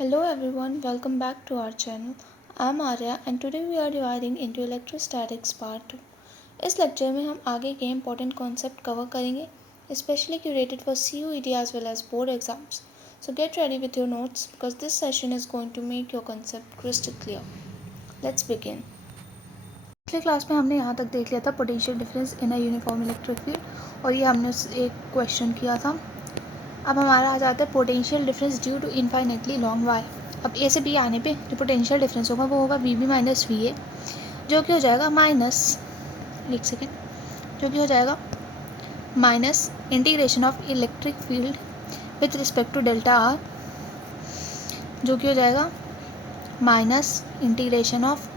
Hello everyone, welcome back to our channel. I'm Arya and today we are dividing into electrostatics part 2. इस lecture में हम आगे के important concept cover करेंगे, especially curated for CUET as well as board exams. So get ready with your notes because this session is going to make your concept crystal clear. Let's begin. पिछले class में हमने यहाँ तक देख लिया था potential difference in a uniform electric field और ये हमने एक क्वेश्चन किया था. अब हमारा आ जाता है potential difference due to infinitely long wire. अब ए से बी आने पे जो पोटेंशियल डिफरेंस होगा वो होगा V B minus V A, जो कि हो जाएगा minus integration of electric field with respect to delta R, जो कि हो जाएगा minus integration of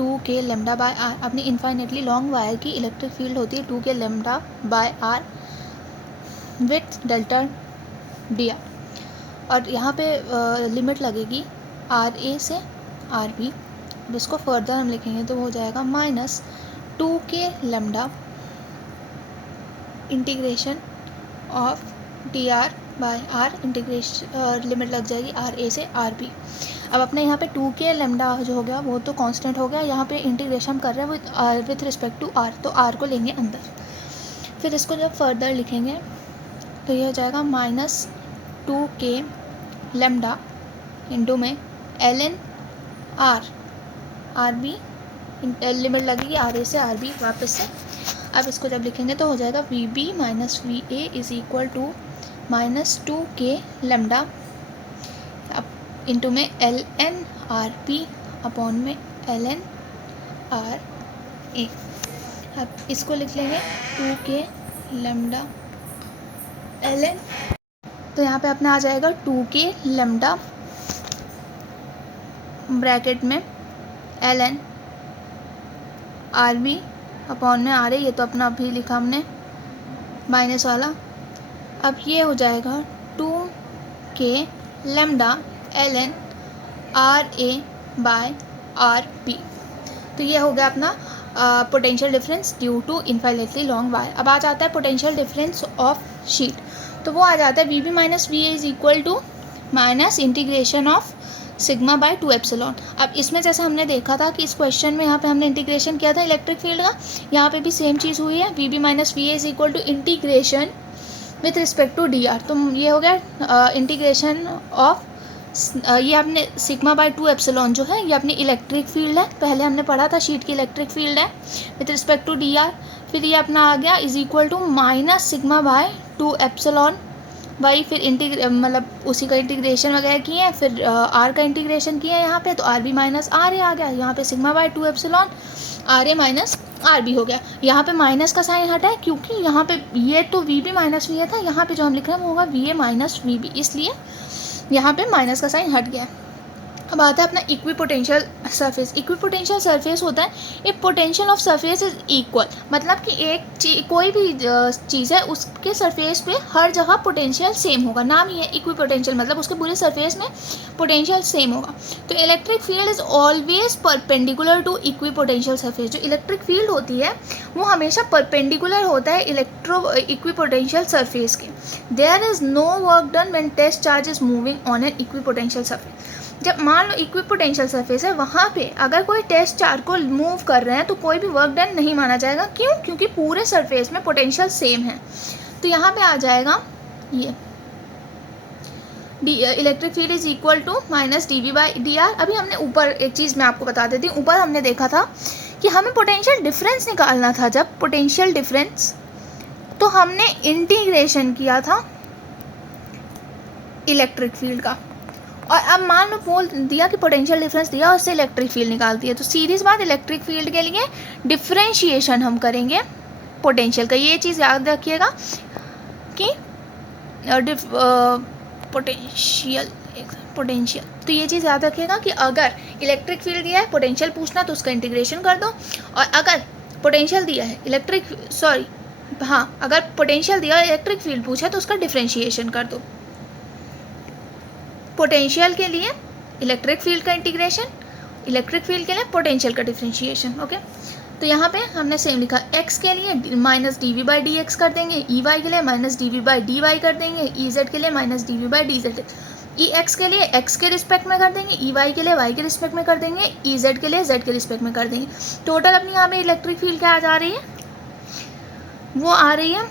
2k lambda by R. अपनी इनफाइनेटली लॉन्ग वायर की इलेक्ट्रिक फील्ड होती है 2k lambda by R with delta D R. और यहाँ पे लिमिट लगेगी आर ए से आर बी. अब इसको फर्दर हम लिखेंगे तो हो जाएगा minus 2k lambda integration of D R by R integration limit लग जाएगी आर ए से आर बी. अब अपने यहाँ पे 2k लेमडा जो हो गया वो तो कांस्टेंट हो गया. यहाँ पे इंटीग्रेशन कर रहे हैं विथ रिस्पेक्ट टू आर, तो आर को लेंगे अंदर. फिर इसको जब फर्दर लिखेंगे तो ये हो जाएगा माइनस 2k लेमडा इंटू में L N R B limit लगेगी आर ए से आर बी वापस से. अब इसको जब लिखेंगे तो हो जाएगा V B minus V A is equal to minus 2k lambda अब इंटू में L N R B upon में एल एन आर ए. अब इसको लिख लेंगे 2k लेमडा एल एन, तो यहाँ पे अपना आ जाएगा 2k लेमडा ब्रैकेट में L N R B upon में आर ए. ये तो अपना अभी लिखा हमने माइनस वाला. अब ये हो जाएगा 2k lambda L N R A by R B. तो ये हो गया अपना potential difference due to infinitely long wire. अब आ जाता है पोटेंशियल डिफरेंस ऑफ शीट, तो वो आ जाता है V B minus V A is equal to minus integration of sigma by 2 epsilon. अब इसमें जैसे हमने देखा था कि इस क्वेश्चन में यहाँ पे हमने इंटीग्रेशन किया था इलेक्ट्रिक फील्ड का, यहाँ पे भी सेम चीज़ हुई है. V B minus V A is equal to integration with respect to D R. तो ये हो गया इंटीग्रेशन ऑफ ये अपने सिग्मा बाय 2 एप्सिलॉन जो है ये अपनी इलेक्ट्रिक फील्ड है. पहले हमने पढ़ा था शीट की इलेक्ट्रिक फील्ड है with respect to D R. फिर ये अपना आ गया is equal to minus sigma by 2 epsilon by फिर मतलब उसी का इंटीग्रेशन वगैरह किए हैं. फिर आर का इंटीग्रेशन किया है यहाँ पे, तो R B minus R A आ गया. यहाँ पे sigma by 2 epsilon R A minus R B हो गया. यहाँ पे माइनस का साइन हटा है क्योंकि यहाँ पे ये तो V B minus V A था, यहाँ पे जो हम लिख रहे हैं वो होगा V A minus V B, इसलिए यहाँ पे माइनस का साइन हट गया. अब आता है अपना इक्विपोटेंशियल सरफेस. इक्विपोटेंशियल सरफेस होता है if potential of surface is equal, मतलब कि एक कोई भी चीज़ है उसके सरफेस पे हर जगह पोटेंशियल सेम होगा. नाम ही है इक्विपोटेंशियल, मतलब उसके पूरे सरफेस में पोटेंशियल सेम होगा. तो electric field is always perpendicular to equipotential surface. जो इलेक्ट्रिक फील्ड होती है वो हमेशा परपेंडिकुलर होता है इक्विपोटेंशियल सरफेस के. There is no work done when test charge is moving on an equipotential surface. जब मान लो इक्विपोटेंशियल सरफेस है वहाँ पे अगर कोई टेस्ट चार्ज को मूव कर रहे हैं तो कोई भी वर्क डन नहीं माना जाएगा. क्यों? क्योंकि पूरे सरफेस में पोटेंशियल सेम है. तो यहाँ पे आ जाएगा ये electric field is equal to minus D V by D R. अभी हमने ऊपर एक चीज़ मैं आपको बता देती हूँ, ऊपर हमने देखा था कि हमें पोटेंशियल डिफरेंस निकालना था. जब पोटेंशियल डिफरेंस तो हमने इंटीग्रेशन किया था इलेक्ट्रिक फील्ड का, और अब मान लो बोल दिया कि पोटेंशियल डिफरेंस दिया और उससे इलेक्ट्रिक फील्ड निकालती है. तो सीरीज बात इलेक्ट्रिक फील्ड के लिए डिफरेंशिएशन हम करेंगे पोटेंशियल का. ये चीज़ याद रखिएगा कि पोटेंशियल तो ये चीज़ याद रखिएगा कि अगर इलेक्ट्रिक फील्ड दिया है पोटेंशियल पूछना तो उसका इंटीग्रेशन कर दो, और अगर पोटेंशियल दिया है अगर पोटेंशियल दिया इलेक्ट्रिक फील्ड पूछा तो उसका डिफरेंशिएशन कर दो. पोटेंशियल के लिए इलेक्ट्रिक फील्ड का इंटीग्रेशन, इलेक्ट्रिक फील्ड के लिए पोटेंशियल का डिफरेंशिएशन. ओके, तो यहाँ पे हमने सेम लिखा. एक्स के लिए minus D V by D X कर देंगे, ई वाई के लिए minus D V by D Y कर देंगे, ई जेड के लिए minus D V by D Z. E X के लिए एक्स के रिस्पेक्ट में कर देंगे, ई वाई के लिए वाई के रिस्पेक्ट में कर देंगे, ई जेड के लिए जेड के रिस्पेक्ट में कर देंगे। टोटल अपनी यहाँ पे इलेक्ट्रिक फील्ड क्या आ जा रही है, वो आ रही है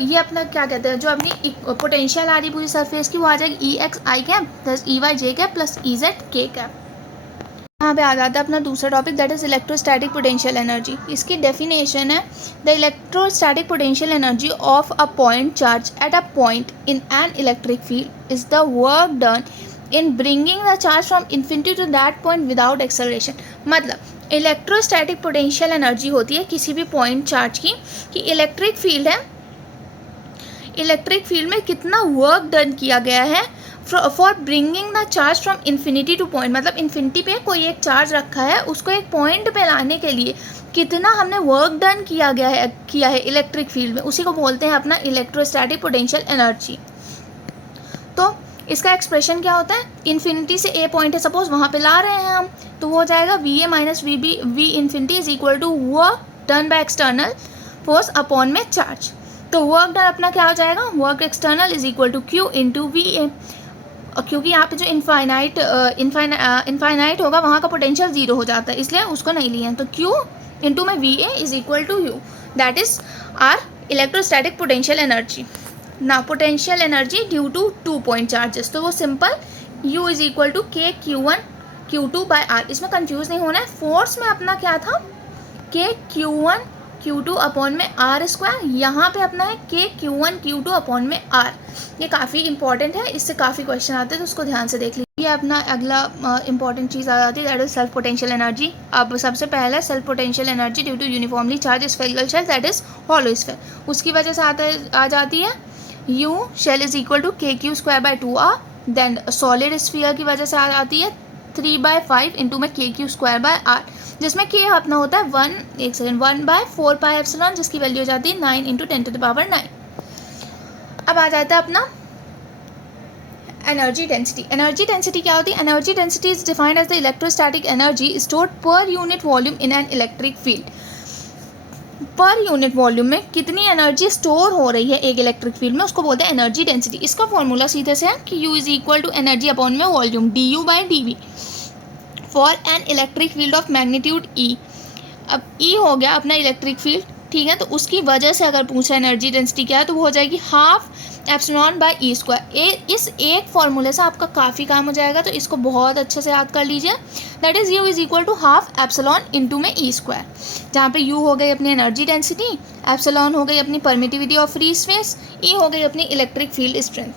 ये अपना क्या कहते हैं, जो अपनी पोटेंशियल आ रही पूरी सरफेस की, वो आ जाएगी E X I cap plus E Y J cap plus E Z K cap. यहाँ पे आ जाता है अपना दूसरा topic, that is electrostatic potential energy. इसकी डेफिनेशन है, the electrostatic potential energy of a point charge at a point in an electric field is the work done in bringing the charge from infinity to that point without acceleration. मतलब electrostatic potential energy होती है किसी भी point charge की, कि electric field है, electric field में कितना वर्क डन किया गया है for bringing the charge from infinity two point. मतलब इन्फिनिटी पे कोई एक चार्ज रखा है, उसको एक पॉइंट पे लाने के लिए कितना हमने वर्क डन किया है इलेक्ट्रिक फील्ड में, उसी को बोलते हैं अपना इलेक्ट्रोस्टैटिक पोटेंशियल एनर्जी। तो इसका एक्सप्रेशन क्या होता है, इन्फिनिटी से ए पॉइंट है सपोज, वहाँ पे ला रहे हैं हम, तो वो हो जाएगा V A minus V B V infinity is equal to work done by external force upon में चार्ज। तो वर्क डन अपना क्या हो जाएगा, work external is equal to Q into V A. क्योंकि यहाँ पे जो इनफाइनाइट होगा वहाँ का पोटेंशियल जीरो हो जाता है, इसलिए उसको नहीं लिए हैं। तो क्यू इंटू में V A is equal to U, that is our electrostatic potential energy. ना potential energy due to 2 point charges, तो वो simple U is equal to K Q1 Q2 bye are. इसमें कंफ्यूज नहीं होना है। Force में अपना क्या था, के Q1 Q2 अपॉन में आर स्क्वायर, यहाँ पे अपना है के Q1 Q2 अपॉन में आर। ये काफ़ी इंपॉर्टेंट है, इससे काफ़ी क्वेश्चन आते हैं, तो उसको ध्यान से देख लीजिए। अपना अगला इंपॉर्टेंट चीज़ आ जाती है, that is self potential energy. अब सबसे पहले self potential energy due to uniformly charged spherical shell that is hollow sphere, उसकी वजह से आ जाती है U shell is equal to K Q square by 2r। Then solid sphere की वजह से आ जाती है 3/5 इंटू में के क्यू स्क्वायर बाय आर, जिसमें के अपना होता है 1/4 पाई एप्सिलॉन, जिसकी वैल्यू हो जाती है 9 इंटू 10⁹9। अब आ जाता है अपना एनर्जी डेंसिटी। एनर्जी डेंसिटी क्या होती है, energy density is defined as the electrostatic energy stored per unit volume in an electric field. Per unit volume में कितनी एनर्जी स्टोर हो रही है एक इलेक्ट्रिक फील्ड में, उसको बोलते हैं एनर्जी डेंसिटी। इसका फॉर्मूला सीधे से है कि U is equal to energy upon में volume du by dv for an electric field of magnitude E। अब E हो गया अपना इलेक्ट्रिक फील्ड, ठीक है, तो उसकी वजह से अगर पूछा एनर्जी डेंसिटी क्या है, तो वो हो जाएगी half epsilon bye E square. इस एक फॉर्मूले से आपका काफ़ी काम हो जाएगा, तो इसको बहुत अच्छे से याद कर लीजिए। That is U is equal to half epsilon into में ई स्क्वायर, जहाँ पे U हो गई अपनी एनर्जी डेंसिटी, एप्सिलॉन हो गई अपनी permittivity of free space, E हो गई अपनी इलेक्ट्रिक फील्ड स्ट्रेंथ।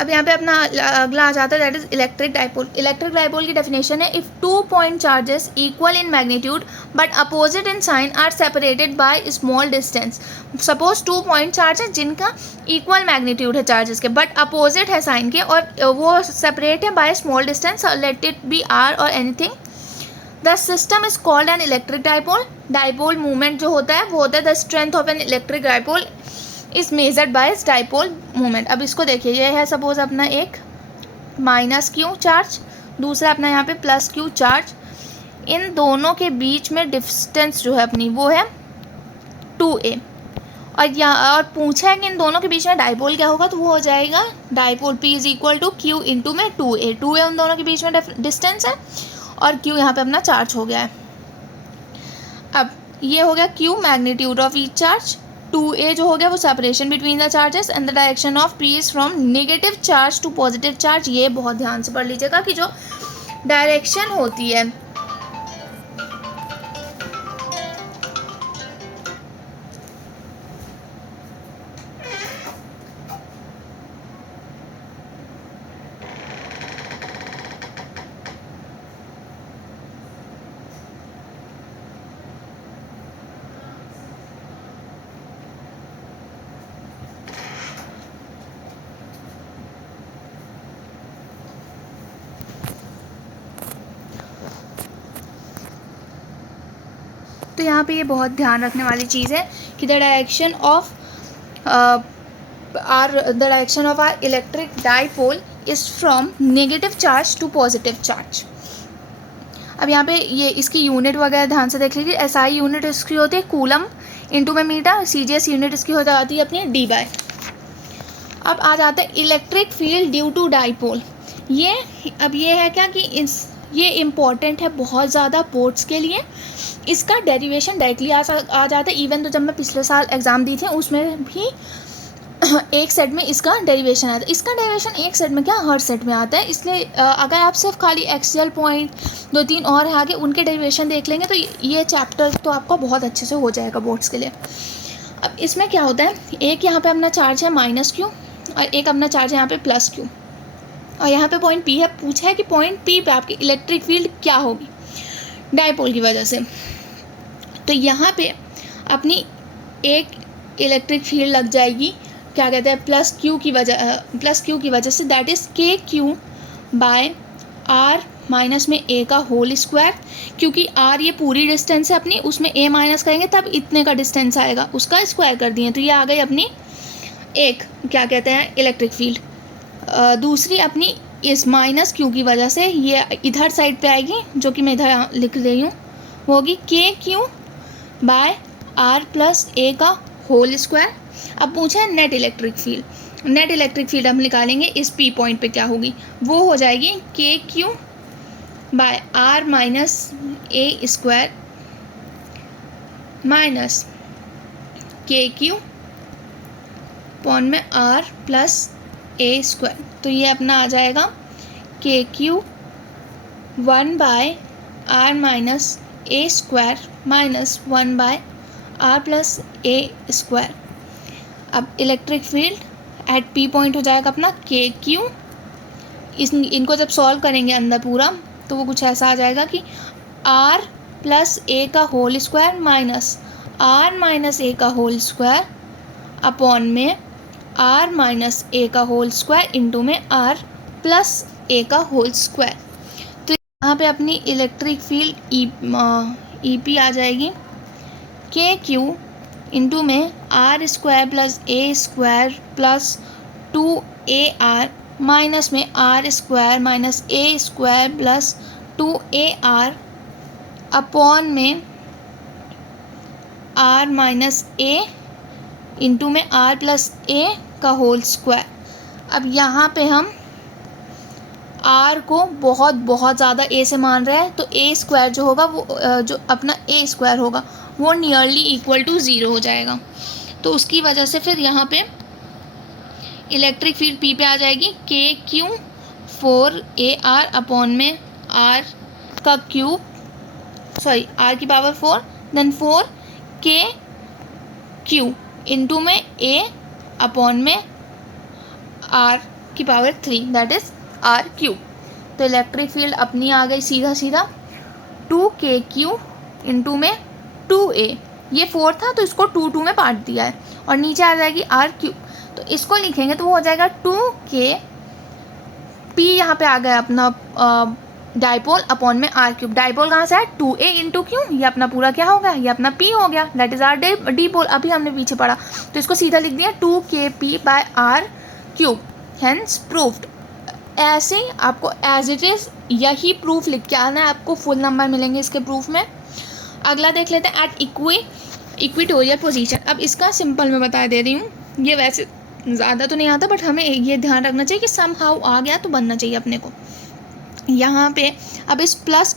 अब यहाँ पे अपना अगला आ जाता है, that is electric dipole. Electric dipole की डेफिनेशन है, if 2 point charges equal in magnitude but opposite in sign are separated by small distance. Suppose 2 point charge है जिनका इक्वल मैग्नीट्यूड है चार्जेस के, बट अपोजिट है साइन के, और वो सेपरेट है by small distance, let it be R और anything. The system is called an electric dipole. Dipole movement जो होता है वो होता है the strength of N electric dipole is measured by dipole movement. अब इसको देखिए, ये है सपोज अपना एक माइनस क्यू चार्ज, दूसरा अपना यहाँ पे प्लस क्यू चार्ज, इन दोनों के बीच में डिस्टेंस जो है अपनी वो है 2a, और पूछा है कि इन दोनों के बीच में डाइपोल क्या होगा, तो वो हो जाएगा dipole P is equal to Q into में 2a। 2a उन दोनों के बीच में डिस्टेंस है, और q यहाँ पे अपना चार्ज हो गया है। अब ये हो गया q magnitude of each charge, 2a जो हो गया वो separation between the charges, and the direction of P is from negative charge to positive charge. ये बहुत ध्यान से पढ़ लीजिएगा कि जो डायरेक्शन होती है तो यहाँ पे ये बहुत ध्यान रखने वाली चीज़ है कि the direction of our electric dipole is from negative charge to positive charge. अब यहाँ पे ये इसकी यूनिट वगैरह ध्यान से देख लीजिए। SI यूनिट इसकी होती है कूलम इंटू में मीटर, CGS यूनिट इसकी हो जाती है अपनी D/। अब आ जाता है electric field due to dipole. ये अब ये है क्या कि ये इम्पॉर्टेंट है बहुत ज़्यादा बोर्ड्स के लिए। इसका डेरिवेशन डायरेक्टली आ जाता है। इवन तो जब मैं पिछले साल एग्ज़ाम दी थी उसमें भी एक सेट में इसका डेरिवेशन आता है। इसका डेरिवेशन एक सेट में क्या हर सेट में आता है, इसलिए अगर आप सिर्फ खाली एक्सेल पॉइंट 2-3 और है आगे उनके डेरिवेशन देख लेंगे तो ये चैप्टर तो आपका बहुत अच्छे से हो जाएगा बोर्ड्स के लिए। अब इसमें क्या होता है, एक यहाँ पे अपना चार्ज है -q और एक अपना चार्ज है यहाँ पे +q और यहाँ पे पॉइंट P है। पूछा है कि पॉइंट P पे आपकी इलेक्ट्रिक फील्ड क्या होगी डाइपोल की वजह से। तो यहाँ पे अपनी एक इलेक्ट्रिक फील्ड लग जाएगी, क्या कहते हैं, +q की वजह से, that is KQ by r minus में a का होल स्क्वायर। क्योंकि r ये पूरी डिस्टेंस है अपनी, उसमें a माइनस करेंगे तब इतने का डिस्टेंस आएगा, उसका स्क्वायर कर दिए तो ये आ गई अपनी एक क्या कहते हैं इलेक्ट्रिक फील्ड। दूसरी अपनी इस -q की वजह से ये इधर साइड पे आएगी, जो कि मैं इधर लिख रही हूँ, वो होगी KQ by r plus a का होल स्क्वायर। अब पूछा है net electric field. Net electric field हम निकालेंगे इस P पॉइंट पे क्या होगी, वो हो जाएगी KQ by r minus a square minus KQ point में r प्लस a स्क्वायर। तो ये अपना आ जाएगा KQ 1 by r minus a square minus 1 by r plus a square. अब electric field at P point हो जाएगा अपना KQ। इनको जब सॉल्व करेंगे अंदर पूरा तो वो कुछ ऐसा आ जाएगा कि r प्लस a का whole square minus r minus a का होल स्क्वायर अपॉन में r माइनस a का होल स्क्वायर इंटू में r प्लस a का होल स्क्वायर। तो यहाँ पे अपनी इलेक्ट्रिक फील्ड EP आ जाएगी KQ इंटू में r square plus a square plus 2ar minus में r square minus a square plus 2ar upon में r माइनस a इंटू में r प्लस a का होल स्क्वायर। अब यहाँ पे हम r को बहुत बहुत ज़्यादा a से मान रहे हैं तो a स्क्वायर जो होगा वो जो अपना a स्क्वायर होगा वो नियरली इक्वल टू 0 हो जाएगा। तो उसकी वजह से फिर यहाँ पे इलेक्ट्रिक फील्ड P पे आ जाएगी KQ 4ar अपॉन में r का क्यूब r की पावर 4 देन 4KQ इंटू में a अपॉन में r की power 3 that is r cube. तो इलेक्ट्रिक फील्ड अपनी आ गई सीधा सीधा 2KQ इंटू में 2a। ये 4 था तो इसको 2 में बांट दिया है और नीचे आ जाएगी r क्यूब। तो इसको लिखेंगे तो वो हो जाएगा 2K P यहाँ पे आ गया अपना डाइपोल अपॉन में r क्यूब। डाइपोल कहाँ से है 2a इंटू क्यू, ये अपना पूरा क्या हो गया, ये अपना P हो गया दैट इज़ आर डीपोल। अभी हमने पीछे पढ़ा तो इसको सीधा लिख दिया 2KP by r cube, hence proved. ऐसे ही आपको एज इट इज़ यही प्रूफ लिख के आना है, आपको फुल नंबर मिलेंगे इसके प्रूफ में। अगला देख लेते हैं एट इक्वेटोरियल पोजीशन। अब इसका सिंपल मैं बता दे रही हूँ, ये वैसे ज़्यादा तो नहीं आता बट हमें ये ध्यान रखना चाहिए कि सम हाउ आ गया तो बनना चाहिए अपने को। यहाँ पे अब इस y प्लस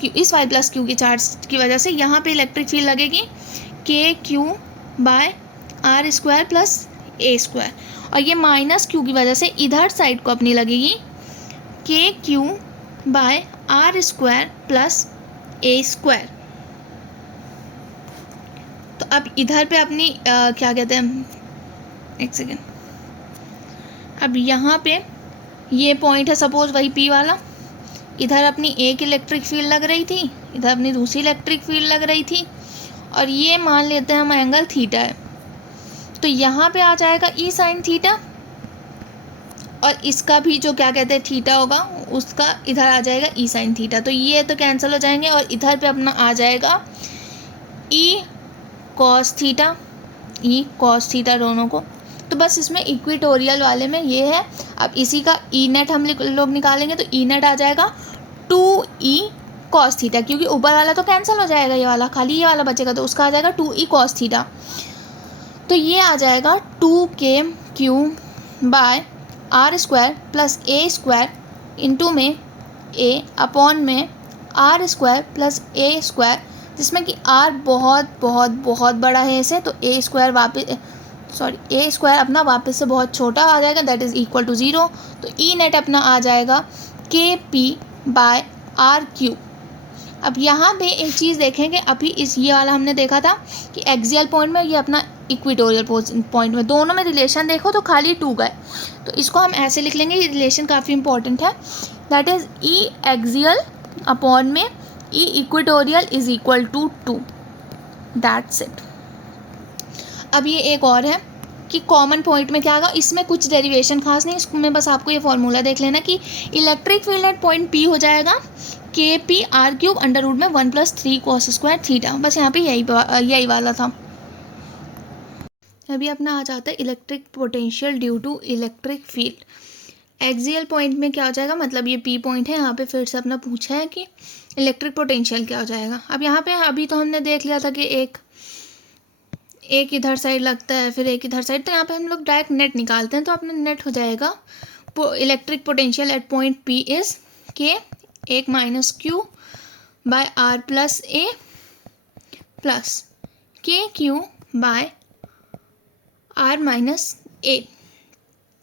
क्यू की चार्ज की वजह से यहाँ पे इलेक्ट्रिक फील्ड लगेगी KQ by r square plus a square और ये -q की वजह से इधर साइड को अपनी लगेगी KQ by r square plus a square. तो अब इधर पे अपनी क्या कहते हैं, एक सेकेंड, अब यहाँ पे ये पॉइंट है सपोज वही P वाला, इधर अपनी एक इलेक्ट्रिक फील्ड लग रही थी, इधर अपनी दूसरी इलेक्ट्रिक फील्ड लग रही थी और ये मान लेते हैं हम एंगल थीटा है। तो यहाँ पे आ जाएगा E साइन थीटा और इसका भी जो क्या कहते हैं थीटा होगा उसका इधर आ जाएगा E साइन थीटा। तो ये तो कैंसिल हो जाएंगे और इधर पे अपना आ जाएगा E कॉस थीटा दोनों को। तो बस इसमें इक्वेटोरियल वाले में ये है। अब इसी का ई नेट हम लोग निकालेंगे तो ई नेट आ जाएगा 2E कॉस थीटा, क्योंकि ऊपर वाला तो कैंसिल हो जाएगा, ये वाला खाली ये वाला बचेगा तो उसका आ जाएगा 2E कॉस थीटा। तो ये आ जाएगा 2KQ by r square plus a square into में ए अपॉन में r square plus a square, जिसमें कि आर बहुत बहुत बहुत बड़ा है इसे, तो ए स्क्वायर अपना वापस से बहुत छोटा आ जाएगा, दैट इज़ इक्वल टू 0। तो ई नेट अपना आ जाएगा K P bye r cube. अब यहाँ पे एक चीज़ देखेंगे, अभी ये वाला हमने देखा था कि एक्सियल पॉइंट में, ये अपना इक्वेटोरियल पॉइंट में, दोनों में रिलेशन देखो तो खाली 2 गए, तो इसको हम ऐसे लिख लेंगे, ये रिलेशन काफ़ी इंपॉर्टेंट है, that is E axial upon में E equatorial is equal to 2, that's it. अब ये एक और है कि कॉमन पॉइंट में क्या होगा, इसमें कुछ डेरिवेशन खास नहीं, इसमें बस आपको ये फॉर्मूला देख लेना कि electric field at point P हो जाएगा K P r cube under root में 1 + 3 cos स्क्वायर थीटा, बस यहाँ पे यही वाला था। अभी अपना आ जाता है electric potential due to electric field. Axial point में क्या हो जाएगा, मतलब ये पी पॉइंट है, यहाँ पे फिर से अपना पूछा है कि इलेक्ट्रिक पोटेंशियल क्या हो जाएगा। अब यहाँ पे अभी तो हमने देख लिया था कि एक इधर साइड लगता है, फिर एक इधर साइड, तो यहाँ पे हम लोग डायरेक्ट नेट निकालते हैं, तो अपना नेट हो जाएगा electric potential at point P is K 1 - q by r plus a plus K q by r minus a.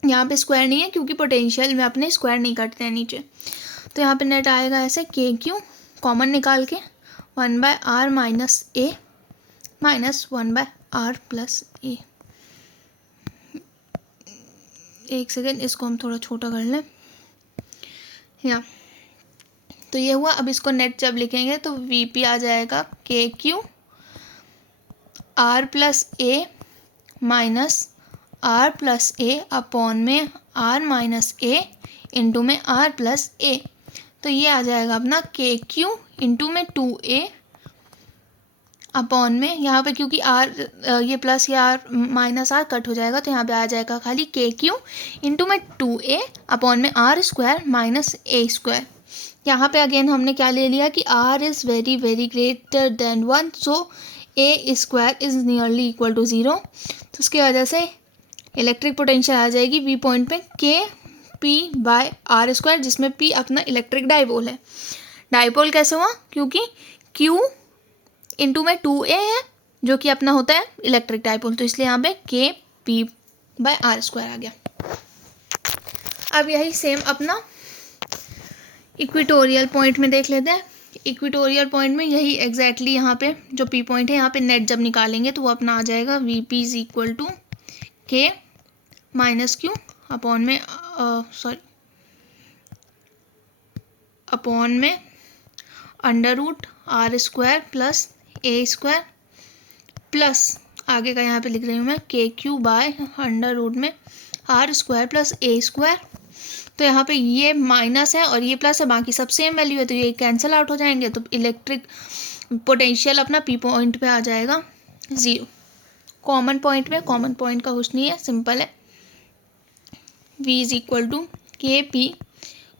यहाँ पे स्क्वायर नहीं है क्योंकि पोटेंशियल में अपने स्क्वायर नहीं कटते हैं नीचे, तो यहाँ पे नेट आएगा ऐसे के क्यू कॉमन निकाल के 1/r माइनस ए माइनस 1/r प्लस ए। एक सेकेंड, इसको हम थोड़ा छोटा कर लें यहाँ, तो ये हुआ। अब इसको नेट जब लिखेंगे तो वी पी आ जाएगा K q r plus a minus r plus a upon में आर माइनस ए इंटू में आर प्लस ए, तो ये आ जाएगा अपना के क्यू इंटू में 2a अपॉन में, यहाँ पे क्योंकि आर ये प्लस या आर माइनस आर कट हो जाएगा, तो यहाँ पे आ जाएगा खाली के क्यू इंटू में 2a अपॉन में r square minus a square. यहाँ पे अगेन हमने क्या ले लिया कि r is very very greater than 1, so a square is nearly equal to 0, तो उसकी वजह से इलेक्ट्रिक पोटेंशियल आ जाएगी वी पॉइंट पे के पी बाय आर स्क्वायर, जिसमें पी अपना इलेक्ट्रिक डाइपोल है। डाइपोल कैसे हुआ, क्योंकि क्यू इंटू में 2a है जो कि अपना होता है इलेक्ट्रिक डाइपोल, तो इसलिए यहाँ पे के पी बाय आर स्क्वायर आ गया। अब यही सेम अपना इक्वेटोरियल पॉइंट में देख लेते हैं। इक्वेटोरियल पॉइंट में यही एग्जैक्टली यहाँ पे जो पी पॉइंट है, यहाँ पे नेट जब निकालेंगे तो वो अपना आ जाएगा V P is equal to K minus q upon में अपॉन में under root r square plus a square plus आगे का यहाँ पे लिख रही हूँ मैं K q by under root में r square plus a square. तो यहाँ पे ये माइनस है और ये प्लस है, बाकी सब सेम वैल्यू है, तो ये कैंसिल आउट हो जाएंगे, तो इलेक्ट्रिक पोटेंशियल अपना पी पॉइंट पे आ जाएगा 0। कॉमन पॉइंट में, कॉमन पॉइंट का कुछ नहीं है, सिंपल है, v is equal to K P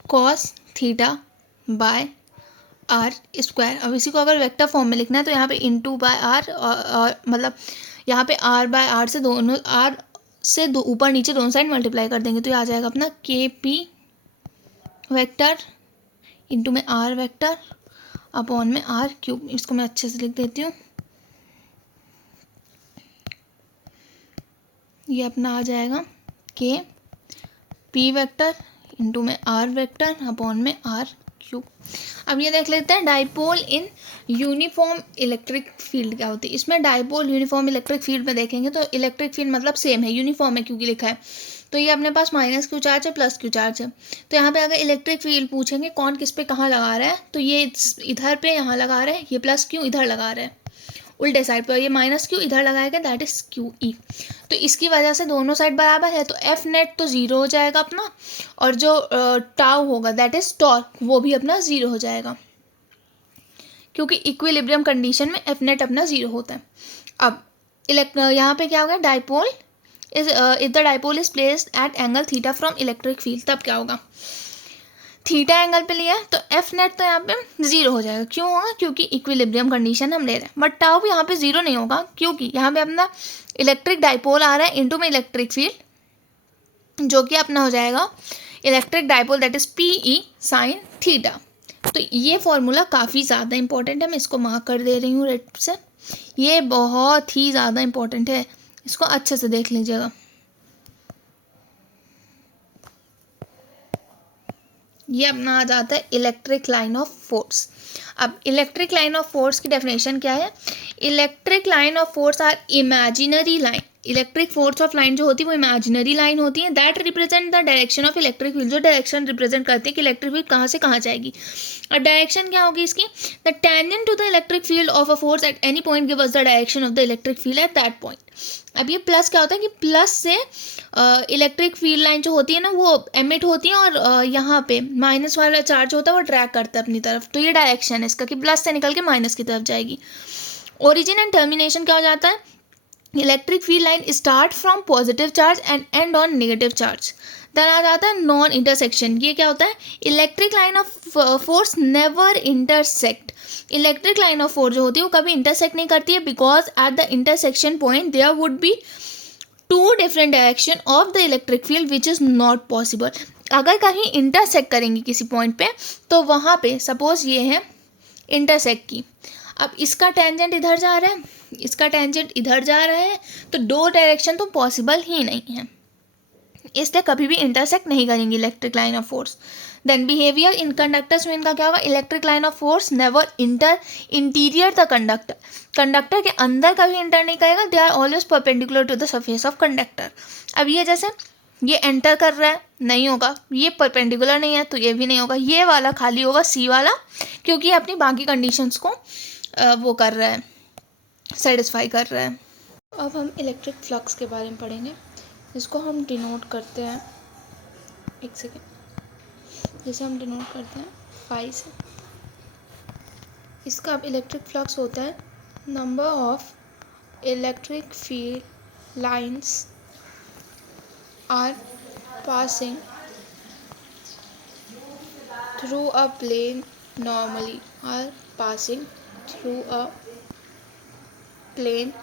cos theta by r square. अब इसी को अगर वेक्टर फॉर्म में लिखना है तो यहाँ पे इंटू बाय आर और मतलब यहाँ पे आर बाय आर से दोनों आर से दो ऊपर नीचे दोनों साइड मल्टीप्लाई कर देंगे, तो ये आ जाएगा अपना के पी वेक्टर इंटू में आर वेक्टर अपॉन में आर क्यूब। इसको मैं अच्छे से लिख देती हूँ, ये अपना आ जाएगा के पी वेक्टर इंटू में आर वेक्टर अपॉन में आर क्यूब। अब ये देख लेते हैं dipole in uniform electric field क्या होती है। इसमें डाइपोल यूनिफॉर्म इलेक्ट्रिक फील्ड में देखेंगे तो इलेक्ट्रिक फील्ड मतलब सेम है, यूनिफॉर्म है क्योंकि लिखा है, तो ये अपने पास माइनस क्यू चार्ज है प्लस क्यू चार्ज है। तो यहाँ पे अगर इलेक्ट्रिक फील्ड पूछेंगे कौन किस पे कहाँ लगा रहा है, तो ये इधर पे यहाँ लगा रहा है, ये प्लस क्यू इधर लगा रहा है उल्टे साइड पर, ये माइनस क्यू इधर लगाएगा, दैट इज क्यू ई। तो इसकी वजह से दोनों साइड बराबर है, तो एफ नेट तो 0 हो जाएगा अपना, और जो टाउ होगा दैट इज टॉर्क वो भी अपना 0 हो जाएगा, क्योंकि इक्विलिब्रियम कंडीशन में एफ नेट अपना 0 होता है। अब यहाँ पे क्या होगा, dipole is the dipole is placed at angle theta from electric field, तब क्या होगा, थीटा एंगल पे लिया है तो एफ नेट तो यहाँ पे 0 हो जाएगा। क्यों होगा, क्योंकि इक्विलिब्रियम कंडीशन हम ले रहे हैं, बट टाउ भी यहाँ पे 0 नहीं होगा, क्योंकि यहाँ पे अपना इलेक्ट्रिक डाइपोल आ रहा है इनटू में इलेक्ट्रिक फील्ड, जो कि अपना हो जाएगा electric dipole that is PE sine theta. तो ये फॉर्मूला काफ़ी ज़्यादा इंपॉर्टेंट है, मैं इसको मार्क कर दे रही हूँ रेड से। ये बहुत ही ज़्यादा इंपॉर्टेंट है, इसको अच्छे से देख लीजिएगा। ये अपना आ जाता है इलेक्ट्रिक लाइन ऑफ फोर्स। अब इलेक्ट्रिक लाइन ऑफ फोर्स की डेफिनेशन क्या है? Electric line of force are imaginary line. Electric force of line जो होती है वो इमेजिनरी लाइन होती है that represent the direction of electric field, जो डायरेक्शन रिप्रेजेंट करते हैं कि इलेक्ट्रिक फील्ड कहाँ से कहाँ जाएगी। और डायरेक्शन क्या होगी इसकी? The tangent to the electric field of a force at any point give us the direction of the electric field at that point. अब ये प्लस क्या होता है कि प्लस से इलेक्ट्रिक फील्ड लाइन जो होती है ना वो एमिट होती है, और यहाँ पे माइनस वाला चार्ज होता है वो ड्रैग करता है अपनी तरफ। तो ये डायरेक्शन है इसका कि प्लस से निकल के माइनस की तरफ जाएगी। ओरिजिन एंड टर्मिनेशन क्या हो जाता है? Electric field line start from positive charge and end on negative charge. Then आ जाता है नॉन इंटरसेक्शन। ये क्या होता है? Electric line of force never intersect. Electric line of force जो होती है वो कभी इंटरसेक्ट नहीं करती है, because at the intersection point there would be two different direction of the electric field which is not possible. अगर कहीं इंटरसेक्ट करेंगी किसी पॉइंट पे तो वहाँ पे सपोज ये है इंटरसेक्ट की, अब इसका टेंजेंट इधर जा रहा है, इसका टेंजेंट इधर जा रहा है, तो दो डायरेक्शन तो पॉसिबल ही नहीं है, इसलिए कभी भी इंटरसेक्ट नहीं करेंगी electric line of force. Then behaviour in conductors में इनका क्या होगा? Electric line of force never interior the conductor. Conductor के अंदर कभी इंटर नहीं करेगा, they are always perpendicular to the surface of conductor. अब ये जैसे ये एंटर कर रहा है, नहीं होगा, ये परपेंडिकुलर नहीं है तो ये भी नहीं होगा, ये वाला खाली होगा सी वाला, क्योंकि ये अपनी बाकी कंडीशंस को वो कर रहा है, सेटिस्फाई कर रहा है। अब हम इलेक्ट्रिक फ्लक्स के बारे में पढ़ेंगे, इसको हम डिनोट करते हैं, एक सेकेंड, जैसे हम डिनोट करते हैं फाई से। इसका अब इलेक्ट्रिक फ्लक्स होता है number of electric field lines are passing through a plane normally, are passing through a plane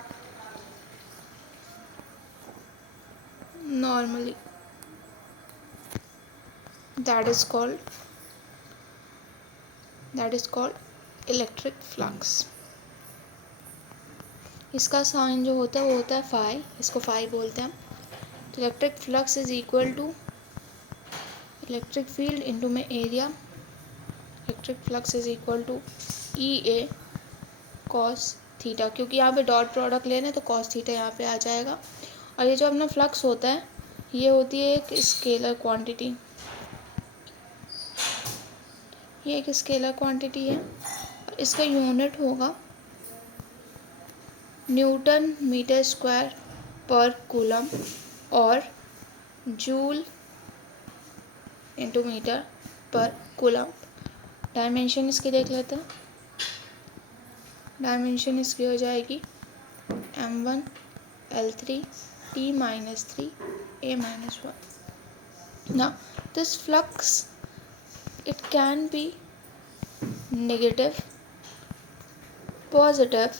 normally, that is called electric flux। इसका साइन जो होता है वो होता है फाई, इसको फाई बोलते हैं हम। तो electric flux is equal to electric field into में area. Electric flux is equal to EA cos थीटा, क्योंकि यहाँ पे डॉट प्रोडक्ट लेने तो cos थीटा यहाँ पे आ जाएगा। और ये जो अपना फ्लक्स होता है ये होती है एक स्केलर क्वांटिटी, ये एक स्केलर क्वांटिटी है। इसका यूनिट होगा न्यूटन मीटर स्क्वायर पर कूलम और जूल इंटू मीटर पर कूलम। डायमेंशन इसकी देख लेते हैं, डायमेंशन इसकी हो जाएगी M1 L3 T-3 A-1। Now this flux, it can be negative, positive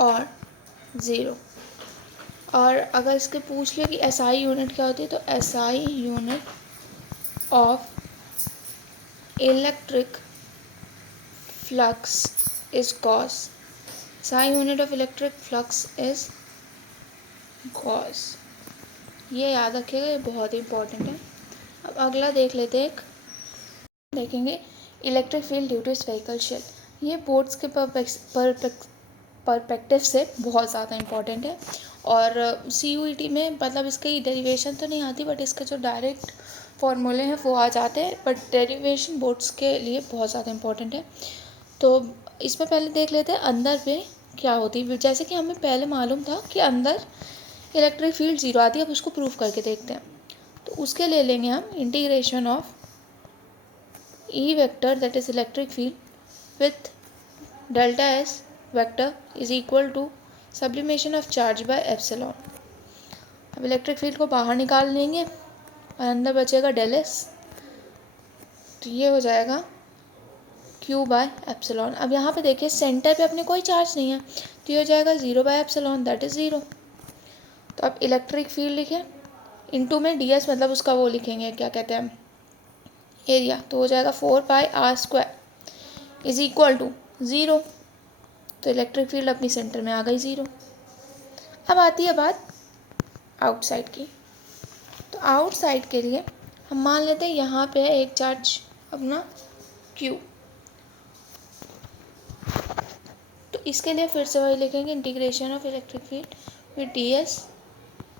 और ज़ीरो। और अगर इसके पूछ ले कि SI यूनिट क्या होती है, तो SI unit of electric flux is Gauss. SI unit of electric flux is Gauss. ये याद रखिएगा, ये बहुत इंपॉर्टेंट है। अब अगला देख लेते हैं, एक देखेंगे electric field due to spherical shell. ये बोर्ड्स के परस्पेक्टिव से बहुत ज़्यादा इंपॉर्टेंट है, और CUET में मतलब इसकी डेरिवेशन तो नहीं आती, बट इसके जो डायरेक्ट फॉर्मूले हैं वो आ जाते हैं, बट डेरिवेशन बोर्ड्स के लिए बहुत ज़्यादा इंपॉर्टेंट है। तो इसमें पहले देख लेते हैं अंदर पे क्या होती है। जैसे कि हमें पहले मालूम था कि अंदर इलेक्ट्रिक फील्ड ज़ीरो आती है, अब उसको प्रूफ करके देखते हैं। तो उसके ले लेंगे हम integration of E vector that is electric field with delta S vector is equal to sublimation of charge by epsilon. अब इलेक्ट्रिक फील्ड को बाहर निकाल लेंगे और अंदर बचेगा डेल S, तो ये हो जाएगा Q बाय एप्सिलॉन। अब यहाँ पे देखिए सेंटर पे अपने कोई चार्ज नहीं है, तो ये हो जाएगा 0 बाय एप्सिलॉन दैट इज़ 0। तो अब इलेक्ट्रिक फील्ड लिखे, इंटू में डी एस मतलब उसका वो लिखेंगे क्या कहते हैं एरिया, तो हो जाएगा 4πr² इज इक्वल टू 0। तो इलेक्ट्रिक फील्ड अपनी सेंटर में आ गई 0। अब आती है बात आउटसाइड की। तो आउटसाइड के लिए हम मान लेते हैं यहाँ पे है एक चार्ज अपना Q। तो इसके लिए फिर से वही लिखेंगे integration of electric field with D S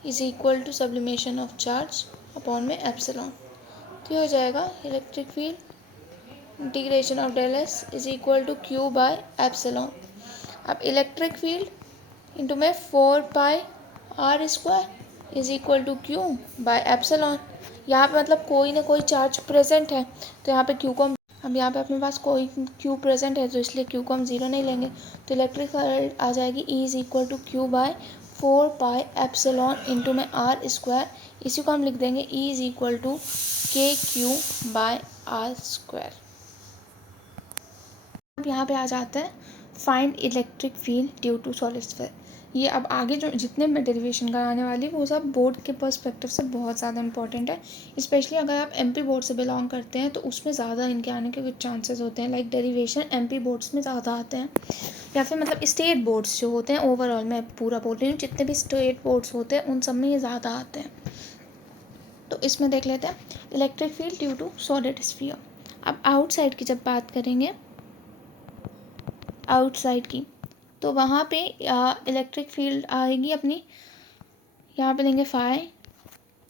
is equal to sublimation of charge upon में एप्सिलॉन। तो ये हो जाएगा electric field integration of del S is equal to Q by epsilon. अब इलेक्ट्रिक फील्ड इंटू में 4πr² is equal to Q by epsilon. यहाँ पे मतलब कोई ना कोई चार्ज प्रेजेंट है, तो यहाँ पे Q को अब यहाँ पे अपने पास कोई Q प्रेजेंट है, तो इसलिए Q को हम 0 नहीं लेंगे। तो इलेक्ट्रिक फील्ड आ जाएगी E is equal to Q by 4π into में r²। इसी को हम लिख देंगे E is equal to KQ by r²। अब यहाँ पे आ जाता है find electric field due to solid sphere. ये अब आगे जो जितने मैं डेरिवेशन कराने वाली वो सब बोर्ड के पर्सपेक्टिव से बहुत ज़्यादा इंपॉर्टेंट है। स्पेशली अगर आप एमपी बोर्ड से बिलोंग करते हैं तो उसमें ज़्यादा इनके आने के कुछ चांसेस होते हैं। लाइक डेरिवेशन एमपी बोर्ड्स में ज़्यादा आते हैं, या फिर मतलब स्टेट बोर्ड्स जो होते हैं, ओवरऑल मैं पूरा बोल रही हूँ, जितने भी स्टेट बोर्ड्स होते हैं उन सब में ये ज़्यादा आते हैं। तो इसमें देख लेते हैं electric field due to solid sphere. अब आउटसाइड की जब बात करेंगे आउटसाइड की, तो वहाँ पे इलेक्ट्रिक फील्ड आएगी अपनी, यहाँ पे लेंगे phi,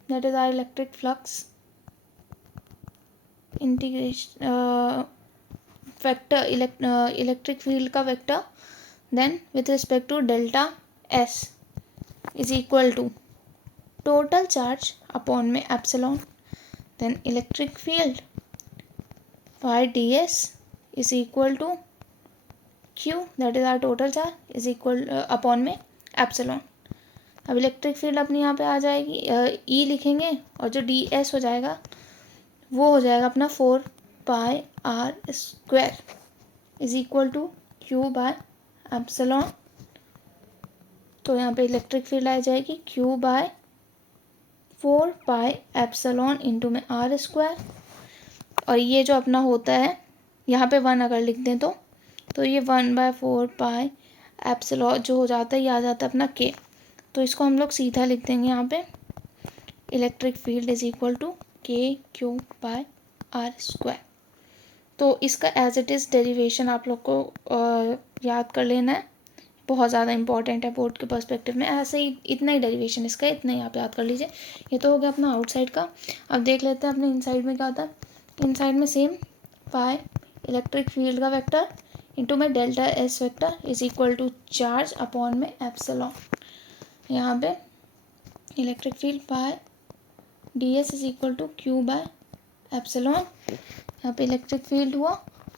that is our electric flux integration vector electric field का vector, then with respect to delta S is equal to total charge upon में epsilon, then electric field phi D S is equal to Q that is our total charge is equal upon में epsilon. अब electric field अपनी यहाँ पे आ जाएगी, E लिखेंगे, और जो डी एस हो जाएगा वो हो जाएगा अपना 4πr² is equal to Q by epsilon. तो यहाँ पे इलेक्ट्रिक फील्ड आ जाएगी Q बाय 4π इंटू में r²। और ये जो अपना होता है यहाँ पे 1 अगर लिख दें तो ये 1/4π जो हो जाता है ये आ जाता है अपना K। तो इसको हम लोग सीधा लिख देंगे यहाँ पे electric field is equal to KQ by r²। तो इसका एज इट इज़ डेरिवेशन आप लोग को याद कर लेना है, बहुत ज़्यादा इंपॉर्टेंट है बोर्ड के पर्सपेक्टिव में। ऐसे ही इतना ही डेरिवेशन इसका, इतना ही आप याद कर लीजिए। ये तो हो गया अपना आउटसाइड का। अब देख लेते हैं अपने इनसाइड में क्या होता है। इनसाइड में सेम फाई इलेक्ट्रिक फील्ड का वेक्टर इंटू में delta S vector is equal to charge upon में एप्सिलॉन। यहाँ पे electric field by D S is equal to Q by epsilon. यहाँ पे इलेक्ट्रिक फील्ड हुआ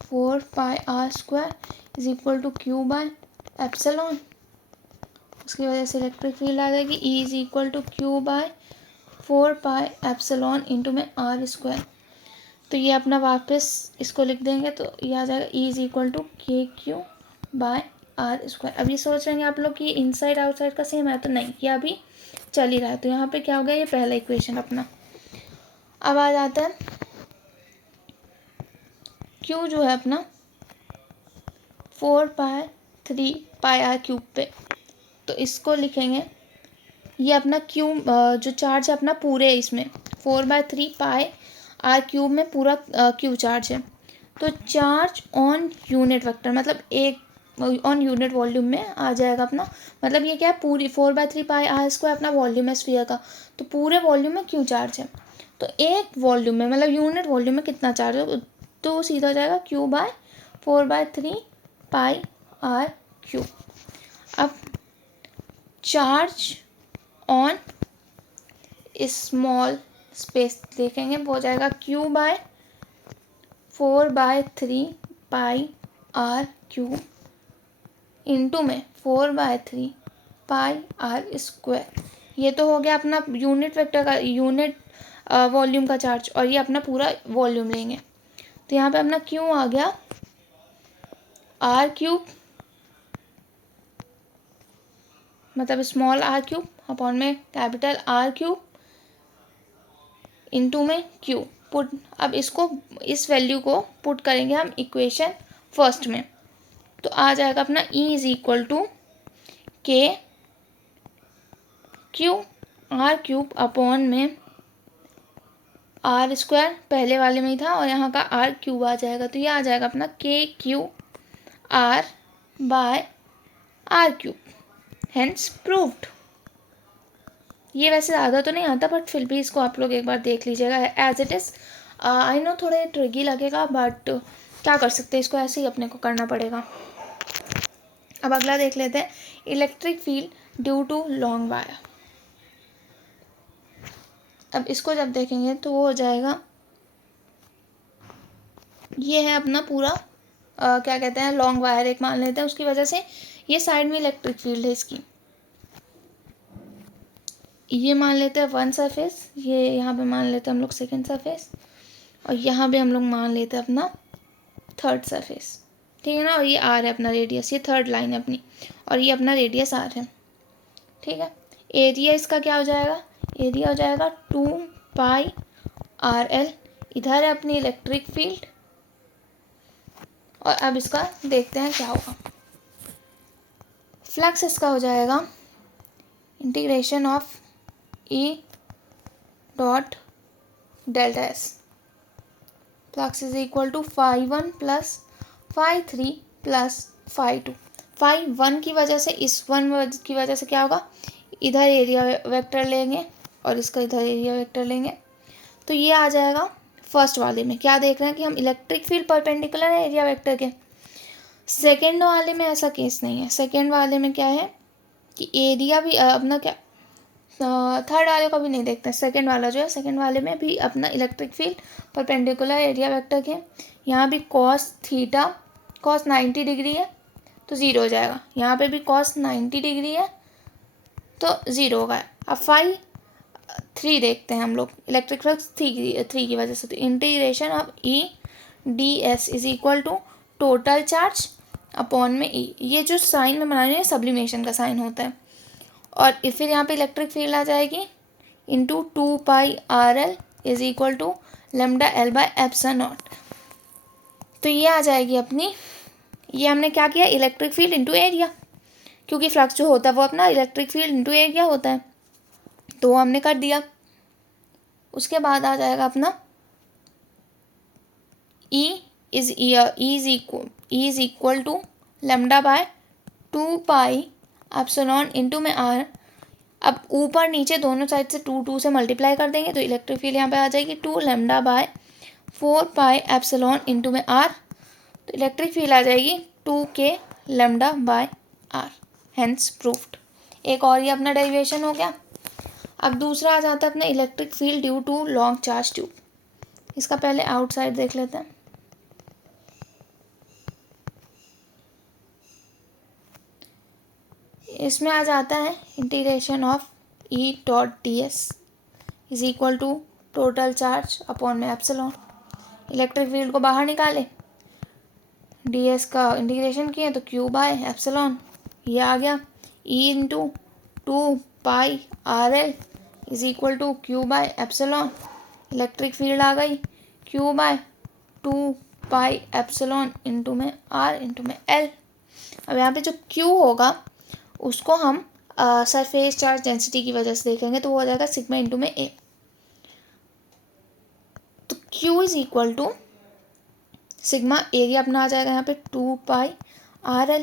4πr² is equal to Q by epsilon. उसकी वजह से इलेक्ट्रिक फील्ड आ जाएगी E is equal to Q by 4π into में r²। तो ये अपना वापस इसको लिख देंगे तो ये आ जाएगा E is equal to KQ by r²। अब ये सोच रहे हैं आप लोग कि इनसाइड आउटसाइड का सेम है, तो नहीं, ये अभी चल ही रहा है। तो यहाँ पे क्या हो गया, ये पहला इक्वेशन अपना। अब आ जाता है Q जो है अपना 4π3πr³ पे, तो इसको लिखेंगे ये अपना Q जो चार्ज है अपना पूरे इसमें 4/3πr³ में पूरा Q चार्ज है। तो चार्ज ऑन यूनिट वेक्टर मतलब एक ऑन यूनिट वॉल्यूम में आ जाएगा अपना, मतलब ये क्या है, पूरी 4/3πr² अपना वॉल्यूम है स्फीयर का, तो पूरे वॉल्यूम में Q चार्ज है। तो एक वॉल्यूम में मतलब यूनिट वॉल्यूम में कितना चार्ज है, तो सीधा हो जाएगा Q बाय 4/3πr³। अब चार्ज ऑन स्मॉल स्पेस देखेंगे, वो हो जाएगा Q बाय 4/3πr³ इंटू में 4/3πr²। ये तो हो गया अपना यूनिट वेक्टर का यूनिट वॉल्यूम का चार्ज, और ये अपना पूरा वॉल्यूम लेंगे। तो यहाँ पे अपना Q आ गया r³ मतलब स्मॉल r³ अपॉन में कैपिटल R³ इनटू में क्यू पुट। अब इसको, इस वैल्यू को पुट करेंगे हम इक्वेशन फर्स्ट में, तो आ जाएगा अपना E is equal to K q are cube upon में आर स्क्वायर, पहले वाले में ही था, और यहाँ का आर क्यूब आ जाएगा, तो ये आ जाएगा अपना K q r by r cube, hence proved. ये वैसे ज़्यादा तो नहीं आता, बट फिर भी इसको आप लोग एक बार देख लीजिएगा as it is. I know थोड़े ट्रिकी लगेगा, बट क्या कर सकते हैं, इसको ऐसे ही अपने को करना पड़ेगा। अब अगला देख लेते हैं, electric field due to long wire. अब इसको जब देखेंगे तो वो हो जाएगा, ये है अपना पूरा क्या कहते हैं, लॉन्ग वायर एक मान लेते हैं, उसकी वजह से ये साइड में इलेक्ट्रिक फील्ड है इसकी, ये मान लेते हैं वन सरफेस, ये यहाँ पे मान लेते हैं हम लोग सेकेंड सरफेस, और यहाँ पे हम लोग मान लेते हैं अपना थर्ड सरफेस, ठीक है ना। और ये आर है अपना रेडियस, ये थर्ड लाइन है अपनी, और ये अपना रेडियस आर है, ठीक है। एरिया इसका क्या हो जाएगा, एरिया हो जाएगा 2πr_l, इधर है अपनी इलेक्ट्रिक फील्ड, और अब इसका देखते हैं क्या होगा। फ्लक्स इसका हो जाएगा integration of E dot delta S, flux is equal to φ1 plus φ3 plus φ2। φ1 की वजह से, इस वन की वजह से क्या होगा, इधर एरिया वेक्टर लेंगे और इसका इधर एरिया वेक्टर लेंगे, तो ये आ जाएगा फर्स्ट वाले में। क्या देख रहे हैं कि हम इलेक्ट्रिक फील्ड परपेंडिकुलर है एरिया वेक्टर के। सेकेंड वाले में ऐसा केस नहीं है, सेकेंड वाले में क्या है कि एरिया भी अपना क्या, थर्ड वाले को भी नहीं देखते हैं, सेकेंड वाला जो है, सेकेंड वाले में भी अपना electric field perpendicular area vector के। यहाँ भी cos थीटा cos 90 डिग्री है तो ज़ीरो हो जाएगा, यहाँ पे भी cos 90 डिग्री है तो ज़ीरो होगा। अब φ3 देखते हैं हम लोग, इलेक्ट्रिक फ्लक्स थ्री की वजह से, तो integration of E ds is equal to total charge upon में E, ये जो साइन में बना रहे हैं सब्लिमेशन का साइन होता है, और फिर यहाँ पे इलेक्ट्रिक फील्ड आ जाएगी into 2πr_l is equal to lambda L by epsilon naught. तो ये आ जाएगी अपनी, ये हमने क्या किया, इलेक्ट्रिक फील्ड इंटू एरिया, क्योंकि फ्लक्स जो होता है वो अपना इलेक्ट्रिक फील्ड इंटू एरिया होता है, तो वो हमने कर दिया। उसके बाद आ जाएगा अपना E is equal to lambda by 2π epsilon into में r। अब ऊपर नीचे दोनों साइड से 2 से मल्टीप्लाई कर देंगे, तो इलेक्ट्रिक फील्ड यहाँ पे आ जाएगी 2 लेमडा बाय 4π एप्सिलॉन इंटू में r, तो इलेक्ट्रिक फील्ड आ जाएगी 2k lambda bye r, hence proofed. एक और ये अपना डेरिवेशन हो गया। अब दूसरा आ जाता है अपना electric field due to long charge tube. इसका पहले आउटसाइड देख लेते हैं। इसमें आ जाता है integration of E dot ds is equal to total charge upon में एप्सिलॉन। इलेक्ट्रिक फील्ड को बाहर निकाले, ds का इंटीग्रेशन किए तो q बाय एप्सिलॉन, ये आ गया E into 2πr_l is equal to q by epsilon. Electric field आ गई q बाय 2π एप्सिलॉन इंटू में r इंटू में l। अब यहाँ पे जो q होगा उसको हम सरफेस चार्ज डेंसिटी की वजह से देखेंगे, तो वो हो जाएगा सिग्मा इंटू में a। तो q is equal to sigma, area अपना आ जाएगा यहाँ पे 2πr_l,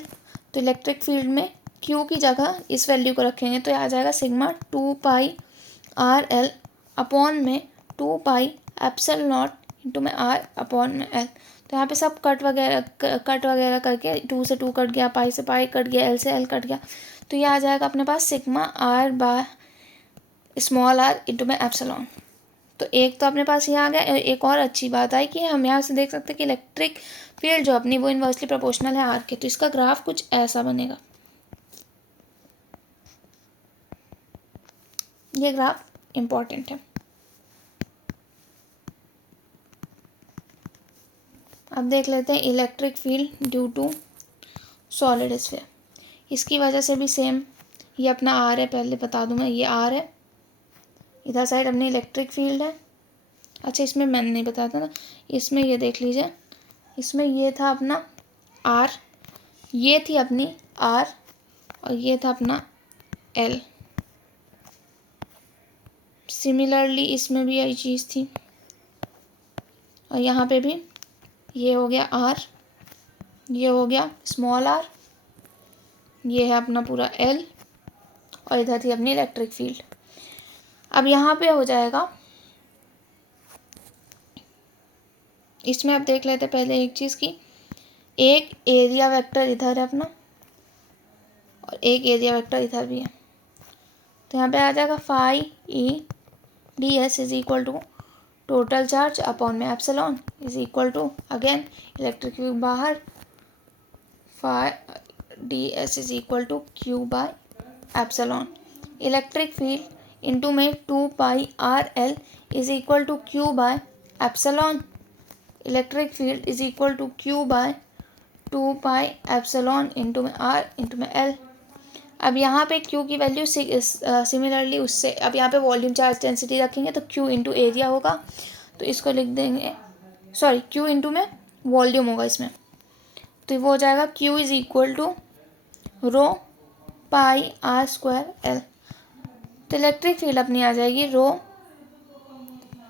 तो इलेक्ट्रिक फील्ड में q की जगह इस वैल्यू को रखेंगे तो आ जाएगा सिग्मा 2πr_l अपॉन में 2π एप्सिलॉन नॉट इंटू में r अपॉन में l। तो यहाँ पे सब कट वगैरह करके 2 से 2 कट गया, पाई से पाई कट गया, l से l कट गया, तो ये आ जाएगा अपने पास sigma r by small r into में एप्सिलॉन। तो एक तो अपने पास ये आ गया। एक और अच्छी बात आई कि हम यहाँ से देख सकते हैं कि इलेक्ट्रिक फील्ड जो अपनी वो इन्वर्सली प्रोपोर्शनल है आर के, तो इसका ग्राफ कुछ ऐसा बनेगा। ये ग्राफ इम्पॉर्टेंट है। अब देख लेते हैं electric field due to solid sphere. इसकी वजह से भी सेम, ये अपना आर है, पहले बता दूं मैं, ये आर है, इधर साइड अपनी इलेक्ट्रिक फील्ड है, अच्छा इसमें मैंने नहीं बताया था ना, इसमें ये देख लीजिए, इसमें ये था अपना आर, ये थी अपनी आर, और ये था अपना एल। सिमिलरली इसमें भी यही चीज़ थी, और यहाँ पे भी ये हो गया आर, ये हो गया स्मॉल आर, ये है अपना पूरा एल, और इधर थी अपनी इलेक्ट्रिक फील्ड। अब यहाँ पे हो जाएगा, इसमें अब देख लेते पहले एक चीज़ की, एक एरिया वेक्टर इधर है अपना, और एक एरिया वेक्टर इधर भी है। तो यहाँ पे आ जाएगा phi E D S is equal to total charge upon में epsilon is equal to again electric field बाहर, phi D S is equal to Q by epsilon, electric field into में 2 pi R L is equal to Q by epsilon, electric field is equal to Q by 2 pi epsilon into में R into में L. अब यहाँ पे Q की value similarly उससे, अब यहाँ पे वॉल्यूम चार्ज डेंसिटी रखेंगे तो Q इंटू एरिया होगा, तो इसको लिख देंगे, सॉरी Q इंटू में वॉल्यूम होगा इसमें, तो वो हो जाएगा Q is equal to rho pi R square L. तो इलेक्ट्रिक फील्ड अपनी आ जाएगी rho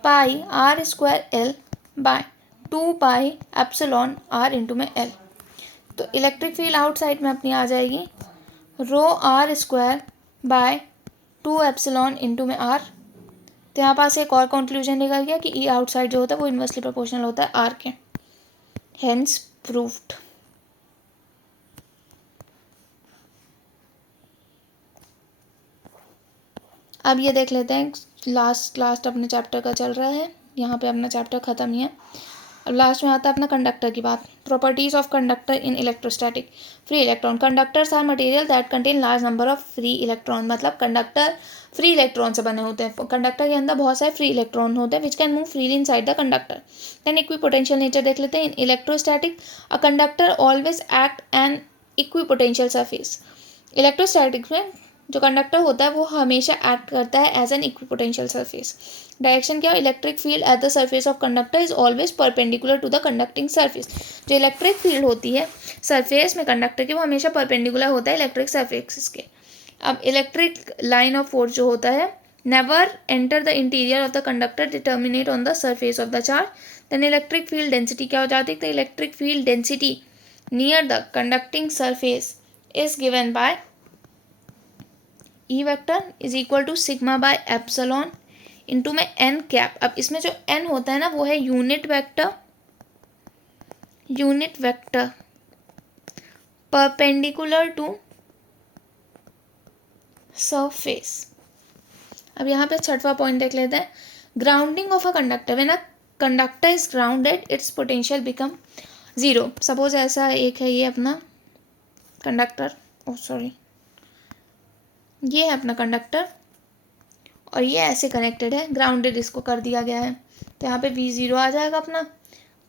pi R square L by 2 pi epsilon R into में एल। तो इलेक्ट्रिक फील्ड आउटसाइड में अपनी आ जाएगी rho R square by 2 epsilon into में आर। तो यहाँ पास एक और कंक्लूजन निकल गया कि ई आउटसाइड जो होता है वो इन्वर्सली प्रोपोर्शनल होता है आर के, हेंस प्रूव्ड। अब ये देख लेते हैं, लास्ट अपने चैप्टर का चल रहा है, यहाँ पे अपना चैप्टर ख़त्म ही है। अब लास्ट में आता है अपना कंडक्टर की बात। Properties of conductor in electrostatic. Free electron, conductors are material that contain large number of free electron, मतलब कंडक्टर फ्री इलेक्ट्रॉन से बने होते हैं, कंडक्टर के अंदर बहुत सारे फ्री इलेक्ट्रॉन होते हैं which can move freely inside the conductor. Then equipotential nature देख लेते हैं। In electrostatic a conductor always act an equipotential surface. Electrostatics में जो कंडक्टर होता है वो हमेशा एक्ट करता है as an equipotential surface. Direction क्या हो, electric field at the surface of conductor is always perpendicular to the conducting surface. जो इलेक्ट्रिक फील्ड होती है सरफेस में कंडक्टर की, वो हमेशा परपेंडिकुलर होता है इलेक्ट्रिक सरफेस के। अब इलेक्ट्रिक लाइन ऑफ फोर्स जो होता है never enter the interior of the conductor, determinate on the surface of the charge. Then electric field density क्या हो जाती है, तो electric field density near the conducting surface is given by E vector is equal to sigma by epsilon into में n cap. अब इसमें जो n होता है ना वो है unit vector perpendicular to surface. अब यहाँ पे छठवां पॉइंट देख लेते हैं। Grounding of a conductor, when a conductor is grounded it's potential become zero. Suppose ऐसा एक है ये अपना कंडक्टर, ओ सॉरी ये है अपना कंडक्टर और ये ऐसे कनेक्टेड है, ग्राउंडेड इसको कर दिया गया है, तो यहाँ पे V0 आ जाएगा अपना,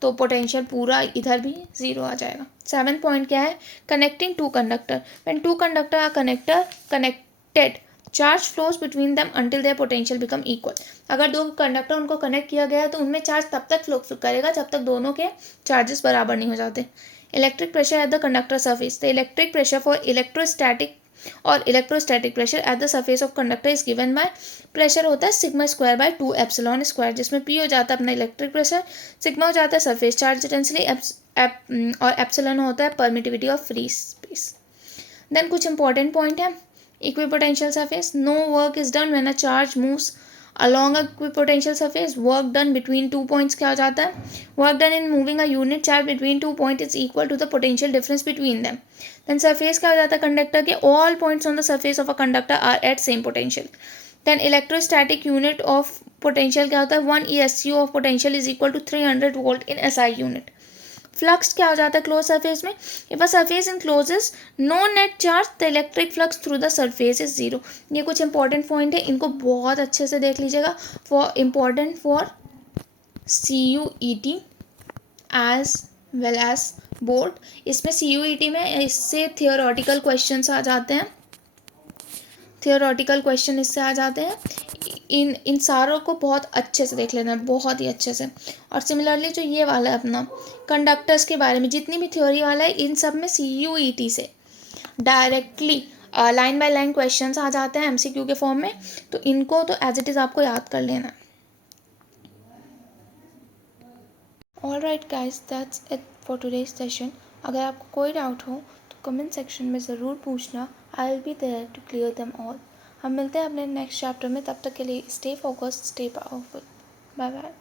तो पोटेंशियल पूरा इधर भी ज़ीरो आ जाएगा। 7th पॉइंट क्या है, connecting two conductor. When two conductor are connected charge flows between them until their potential become equal. अगर दो कंडक्टर उनको कनेक्ट किया गया है तो उनमें चार्ज तब तक फ्लो करेगा जब तक दोनों के चार्जेस बराबर नहीं हो जाते। Electric pressure at the conductor surface, the electric pressure for electrostatic और electrostatic pressure at the surface of conductor is given by, pressure होता है sigma square by 2 epsilon square, जिसमें P हो जाता है अपना इलेक्ट्रिक प्रेशर, सिग्मा हो जाता है सरफेस चार्ज डेंसिटी और एप्सिलॉन होता है permittivity of free space. Then कुछ इंपॉर्टेंट पॉइंट है। Equipotential surface, no work is done when a charge moves along a equipotential surface, work done between 2 points क्या हो जाता है, work done in moving a unit charge between 2 points is equal to the potential difference between them. Then surface क्या हो जाता है conductor के, all points on the surface of a conductor are at same potential. Then electrostatic unit of potential क्या होता है, 1 ESU of potential is equal to 300 volt in SI unit. Flux क्या हो जाता है क्लोज सरफेस में, if a surface encloses no net charge the electric flux through the surface is zero. ये कुछ इंपॉर्टेंट पॉइंट है, इनको बहुत अच्छे से देख लीजिएगा, for important for CUET as well as board. इसमें CUET में इससे थियोरेटिकल क्वेश्चन आ जाते हैं, थियोरेटिकल क्वेश्चन इससे आ जाते हैं। इन सारों को बहुत अच्छे से देख लेना है, बहुत ही अच्छे से। और सिमिलरली जो ये वाला है अपना कंडक्टर्स के बारे में, जितनी भी थ्योरी वाला है इन सब में CUET से directly line by line questions आ जाते हैं MCQ के फॉर्म में, तो इनको तो एज इट इज़ आपको याद कर लेना है। All right guys, that's it for today's session. अगर आपको कोई डाउट हो तो कमेंट सेक्शन में ज़रूर पूछना, I will be there to clear them all. हम मिलते हैं अपने नेक्स्ट चैप्टर में, तब तक के लिए stay focused, stay powerful, bye bye.